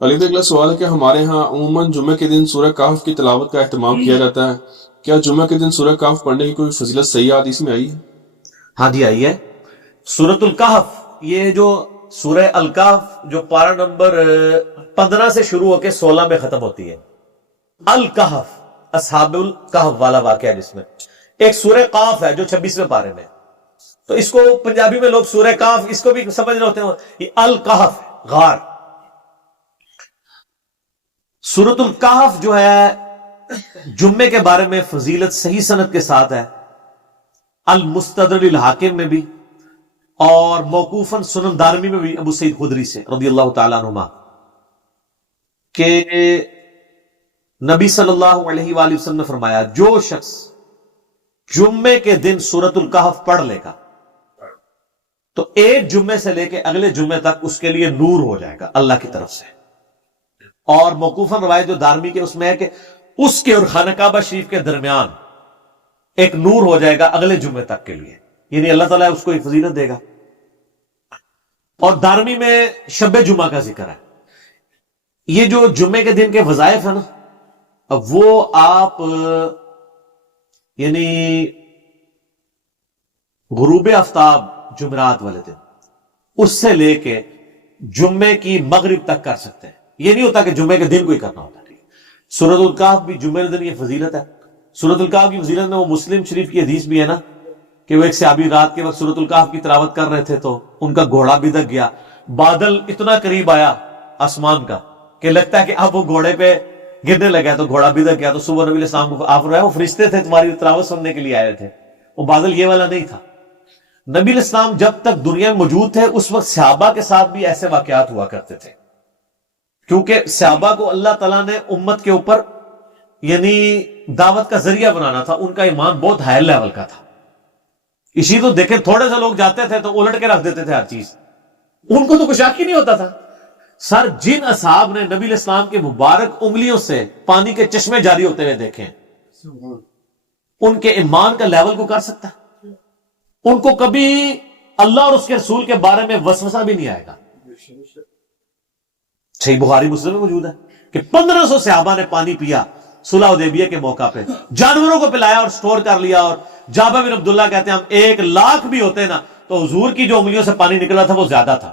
علیحدہ اگلا سوال ہے کہ ہمارے ہاں عموماً جمعہ کے دن سورہ کہف کی تلاوت کا اہتمام کیا جاتا ہے، کیا جمعہ کے دن سورہ کہف پڑھنے کی کوئی فضیلت صحیح حدیث میں آئی ہے؟ ہاں جی آئی ہے. سورت الکہف، یہ جو سورہ الکہف جو پارہ نمبر 15 سے شروع ہو کے 16 میں ختم ہوتی ہے. الکہف اصحاب الکہف والا واقعہ، جس میں ایک سورہ قاف ہے جو 26ویں پارے میں. تو اس کو پنجابی میں لوگ سورہ کاف اس کو بھی سمجھ رہے ہوتے ہیں، یہ الکہف غار. سورت الکہف جو ہے جمعے کے بارے میں فضیلت صحیح سند کے ساتھ ہے، المستدرک الحاکم میں بھی اور موقوفاً سنن دارمی میں بھی ابو سعید خدری سے رضی اللہ تعالیٰ عنہما کہ نبی صلی اللہ علیہ وآلہ وسلم نے فرمایا جو شخص جمعے کے دن سورت الکہف پڑھ لے گا تو ایک جمعے سے لے کے اگلے جمعے تک اس کے لیے نور ہو جائے گا اللہ کی طرف سے. اور موقوفاً روایت جو دارمی کے اس میں ہے کہ اس کے اور خانہ کعبہ شریف کے درمیان ایک نور ہو جائے گا اگلے جمعے تک کے لیے، یعنی اللہ تعالیٰ اس کو ایک فضیلت دے گا. اور دارمی میں شب جمعہ کا ذکر ہے. یہ جو جمعے کے دن کے وظائف ہیں نا، وہ آپ یعنی غروب آفتاب جمعرات والے دن اس سے لے کے جمعے کی مغرب تک کر سکتے ہیں. یہ نہیں ہوتا کہ جمعے کے دن کوئی کرنا ہوتا. سورۃ الکہف بھی جمعے کے دن یہ فضیلت ہے. سورۃ الکہف کی فضیلت میں وہ مسلم شریف کی حدیث بھی ہے نا کہ وہ ایک صحابی رات کے وقت سورۃ الکہف کی تلاوت کر رہے تھے تو ان کا گھوڑا بھی دک گیا. بادل اتنا قریب آیا آسمان کا کہ لگتا ہے کہ اب وہ گھوڑے پہ گرنے لگا تو گھوڑا بھی دک گیا. تو صبح نبی علیہ السلام کو آپ رہے وہ فرشتے تھے تمہاری تلاوت سننے کے لیے آئے تھے. وہ بادل یہ والا نہیں تھا. نبی علیہ السلام جب تک دنیا میں موجود تھے اس وقت صحابہ کے ساتھ بھی ایسے واقعات ہوا کرتے تھے، کیونکہ صحابہ کو اللہ تعالیٰ نے امت کے اوپر یعنی دعوت کا ذریعہ بنانا تھا. ان کا ایمان بہت ہائی لیول کا تھا. اسی تو دیکھیں تھوڑے سے لوگ جاتے تھے تو الٹ کے رکھ دیتے تھے ہر چیز. ان کو تو کچھ شک ہی نہیں ہوتا تھا. سر جن اصحاب نے نبی علیہ السلام کے مبارک انگلیوں سے پانی کے چشمے جاری ہوتے ہوئے دیکھیں، ان کے ایمان کا لیول کو کر سکتا ہے؟ ان کو کبھی اللہ اور اس کے رسول کے بارے میں وسوسہ بھی نہیں آئے گا. صحیح بخاری مسلم میں موجود ہے کہ 1500 صحابہ نے پانی پیا صلح حدیبیہ کے موقع پہ، جانوروں کو پلایا اور سٹور کر لیا. اور جابر بن عبداللہ کہتے ہیں ہم 1,00,000 بھی ہوتے نا تو حضور کی جو انگلیوں سے پانی نکلا تھا وہ زیادہ تھا.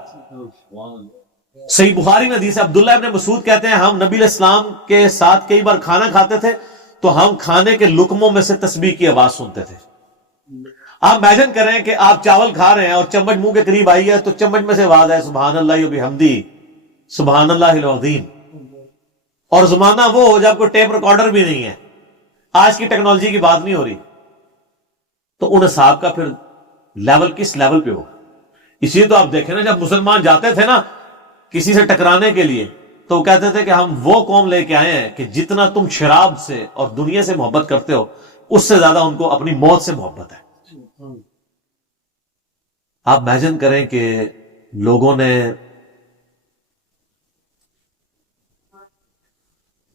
صحیح بخاری میں حدیث ہے، عبداللہ ابن مسعود کہتے ہیں ہم نبی علیہ السلام کے ساتھ کئی بار کھانا کھاتے تھے تو ہم کھانے کے لقموں میں سے تسبیح کی آواز سنتے تھے. آپ امیجن کریں کہ آپ چاول کھا رہے ہیں اور چمچ منہ کے قریب آئی ہے تو چمچ میں سے آواز ہے سبحان اللہ و بحمدی سبحان اللہ العظیم. اور زمانہ وہ ہو جب کوئی ٹیپ ریکارڈر بھی نہیں ہے، آج کی ٹیکنالوجی کی بات نہیں ہو رہی، تو ان اصحاب کا پھر لیول کس لیول پہ ہوگا. اسی لیے تو آپ دیکھیں نا جب مسلمان جاتے تھے نا کسی سے ٹکرانے کے لیے تو وہ کہتے تھے کہ ہم وہ قوم لے کے آئے ہیں کہ جتنا تم شراب سے اور دنیا سے محبت کرتے ہو اس سے زیادہ ان کو اپنی موت سے محبت ہے. آپ امیجن کریں کہ لوگوں نے،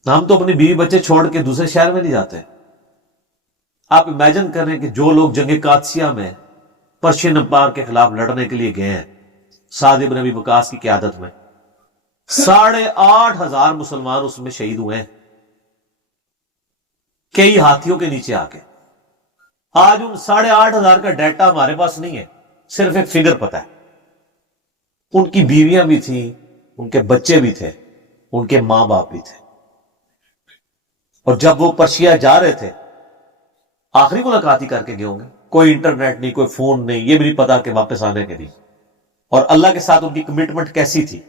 ہم تو اپنی بیوی بچے چھوڑ کے دوسرے شہر میں نہیں جاتے. آپ امیجن کریں کہ جو لوگ جنگ قادسیہ میں پرشین امپائر کے خلاف لڑنے کے لیے گئے ہیں سعد بن ابی وقاص کی قیادت میں، 8,500 مسلمان اس میں شہید ہوئے ہیں کئی ہاتھیوں کے نیچے آ کے. آج ان 8,500 کا ڈیٹا ہمارے پاس نہیں ہے، صرف ایک فگر پتہ ہے. ان کی بیویاں بھی تھیں، ان کے بچے بھی تھے، ان کے ماں باپ بھی تھے. اور جب وہ پرشیا جا رہے تھے آخری ملاقات ہی کر کے گئے ہوں گے، کوئی انٹرنیٹ نہیں، کوئی فون نہیں، یہ بھی نہیں پتا کہ واپس آنے کے لیے. اور اللہ کے ساتھ ان کی کمٹمنٹ کیسی تھی.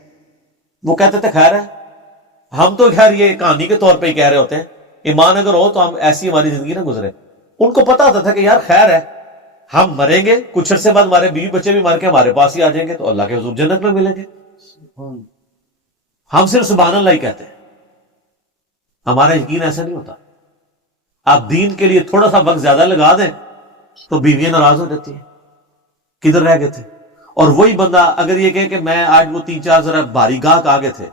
وہ کہتے تھے خیر ہے، ہم تو خیر یہ کہانی کے طور پہ ہی کہہ رہے ہوتے ہیں، ایمان اگر ہو تو ہم ایسی ہماری زندگی نہ گزرے. ان کو پتا ہوتا تھا کہ یار خیر ہے ہم مریں گے، کچھ عرصے بعد ہمارے بیوی بچے بھی مر کے ہمارے پاس ہی آ جائیں گے تو اللہ کے حضور جنت میں ملیں گے. ہم صرف سبحان اللہ ہی کہتے ہیں، ہمارا یقین ایسا نہیں ہوتا. آپ دین کے لیے تھوڑا سا وقت زیادہ لگا دیں تو بیویاں ناراض ہو جاتی ہیں، کدھر رہ گئے تھے. اور وہی بندہ اگر یہ کہے کہ میں آج وہ 3-4 ذرا بھاری گاہک آگے تھے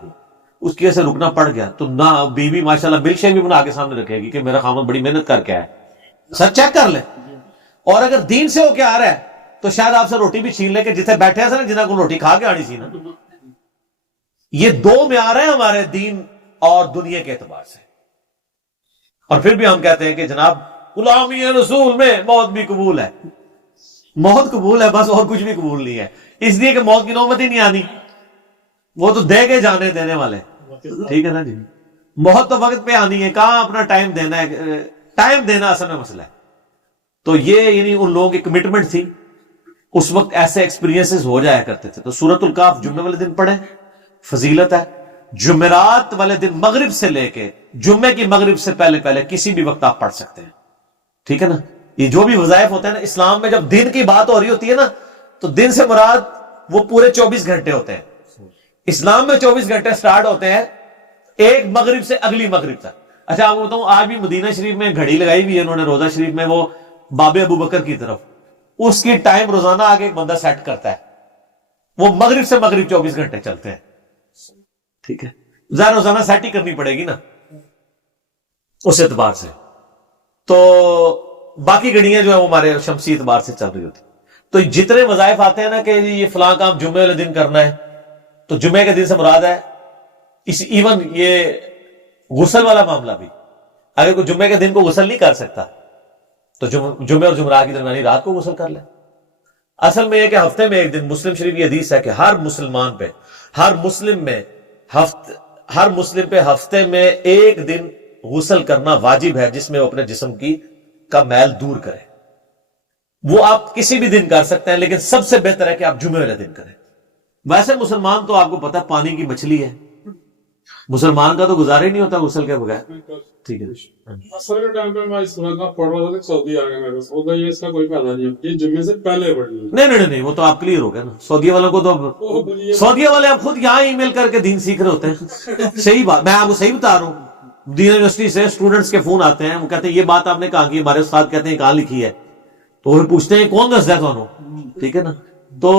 اس کی وجہ سے رکنا پڑ گیا تو نہ بیوی ماشاءاللہ ملک شیک بھی بنا کے سامنے رکھے گی کہ میرا خامد بڑی محنت کر کے آیا. سر چیک کر لیں. اور اگر دین سے ہو کے آ رہا ہے تو شاید آپ سے روٹی بھی چھین لے کہ جتنے بیٹھے ہیں سر جنہاں کو روٹی کھا کے آنی سی نا. یہ دو معیار ہیں ہمارے دین اور دنیا کے اعتبار سے. اور پھر بھی ہم کہتے ہیں کہ جناب غلامی رسول میں موت بھی قبول ہے. موت قبول ہے بس، اور کچھ بھی قبول نہیں ہے، اس لیے کہ موت کی نوبت ہی نہیں آنی، وہ تو دے کے جانے دینے والے. ٹھیک ہے نا جی، موت تو وقت پہ آنی ہے، کہاں اپنا ٹائم دینا ہے، ٹائم دینا اصل میں مسئلہ ہے. تو یہ یعنی ان لوگوں کی کمٹمنٹ تھی، اس وقت ایسے ایکسپیرینسز ہو جایا کرتے تھے. تو سورۃ الکاف جمعے والے دن پڑھیں، فضیلت ہے. جمعرات والے دن مغرب سے لے کے جمعے کی مغرب سے پہلے پہلے کسی بھی وقت آپ پڑھ سکتے ہیں. ٹھیک ہے نا. یہ جو بھی وظائف ہوتے ہیں نا اسلام میں، جب دن کی بات ہو رہی ہوتی ہے نا تو دن سے مراد وہ پورے 24 گھنٹے ہوتے ہیں. اسلام میں 24 گھنٹے سٹارٹ ہوتے ہیں ایک مغرب سے اگلی مغرب تک. اچھا آپ کو بتاؤں، آج بھی مدینہ شریف میں گھڑی لگائی ہوئی ہے انہوں نے روزہ شریف میں، وہ باب ابو بکر کی طرف، اس کی ٹائم روزانہ آگے ایک بندہ سیٹ کرتا ہے، وہ مغرب سے مغرب 24 گھنٹے چلتے ہیں. ٹھیک ہے، ظاہر روزانہ سیٹ ہی کرنی پڑے گی نا اس اعتبار سے. تو باقی گھڑیاں جو ہے وہ ہمارے شمسی اعتبار سے چل رہی ہوتی. تو جتنے وظائف آتے ہیں نا کہ یہ فلاں کام جمعے والے دن کرنا ہے، تو جمعے کے دن سے مراد ہے ایون یہ غسل والا معاملہ بھی. اگر کوئی جمعے کے دن کو غسل نہیں کر سکتا تو جمعے اور جمعرات کی درمیانی رات کو غسل کر لے. اصل میں یہ کہ ہفتے میں ایک دن، مسلم شریف کی حدیث ہے کہ ہر مسلمان پہ، ہر مسلم پہ ہفتے میں ایک دن غسل کرنا واجب ہے، جس میں وہ اپنے جسم کا میل دور کرے. وہ آپ کسی بھی دن کر سکتے ہیں، لیکن سب سے بہتر ہے کہ آپ جمعے والے دن کریں. ویسے مسلمان تو آپ کو پتا ہے پانی کی مچھلی ہے، مسلمان کا تو گزارا ہی نہیں ہوتا غسل کے بغیر. ٹھیک ہے. اصل کے ٹائم پہ میں اس سورت کا پڑھ رہا تھا کہ سعودی آ گئے، میرے کو یہ اس کا کوئی فائدہ نہیں ہے، یہ جمعے سے پہلے پڑھنی ہے. نہیں وہ تو آپ کلیئر ہو گیا نا. سعودیہ والوں کو تو سعودیہ والے اب خود یہاں ای میل کر کے دین سیکھ رہے ہوتے ہیں. صحیح بات، میں آپ کو صحیح بتا رہا ہوں. مدینہ یونیورسٹی سے اسٹوڈنٹس کے فون آتے ہیں، وہ کہتے ہیں یہ بات آپ نے کہا کہ ہمارے استاد کہتے ہیں کہاں لکھی ہے، تو وہ پوچھتے ہیں کون دستا ہے تمہوں. ٹھیک ہے نا. تو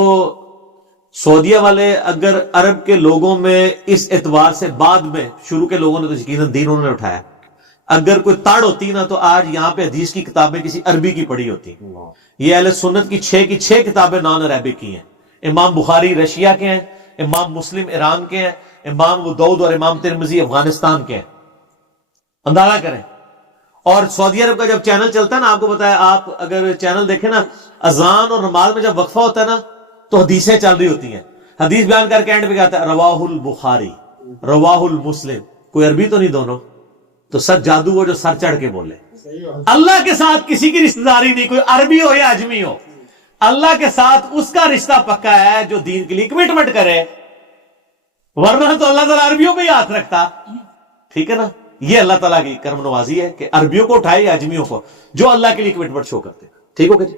سعودیہ والے اگر عرب کے لوگوں میں اس اعتبار سے، بعد میں شروع کے لوگوں نے تو یقیناً دین انہوں نے اٹھایا، اگر کوئی تاڑ ہوتی نا تو آج یہاں پہ حدیث کی کتابیں کسی عربی کی پڑھی ہوتی. یہ اہل سنت کی 6 کتابیں نان عربک کی ہیں. امام بخاری رشیا کے ہیں، امام مسلم ایران کے ہیں، امام ابو داؤد اور امام ترمذی افغانستان کے ہیں. اندازہ کریں. اور سعودی عرب کا جب چینل چلتا ہے نا، آپ کو بتایا، آپ اگر چینل دیکھیں نا، اذان اور نماز میں جب وقفہ ہوتا ہے نا تو حدیثیں چل رہی ہوتی ہیں. حدیث بیان کر کے اینڈ پہ کہتا ہے رواہ البخاری، رواہ المسلم. کوئی عربی تو نہیں دونوں، تو سر جادو وہ جو سر چڑھ کے بولے. اللہ کے ساتھ کسی کی رشتہ داری نہیں، کوئی عربی ہو یا اجمی ہو، اللہ کے ساتھ اس کا رشتہ پکا ہے جو دین کے لیے کمٹمنٹ کرے، ورنہ تو اللہ تعالیٰ عربیوں پہ ہی ہاتھ رکھتا. ٹھیک ہے نا. یہ اللہ تعالیٰ کی کرم نوازی ہے کہ عربیوں کو اٹھائے یا اجمیوں کو، جو اللہ کے لیے کمٹمنٹ شو کرتے. ٹھیک ہو گیا جی.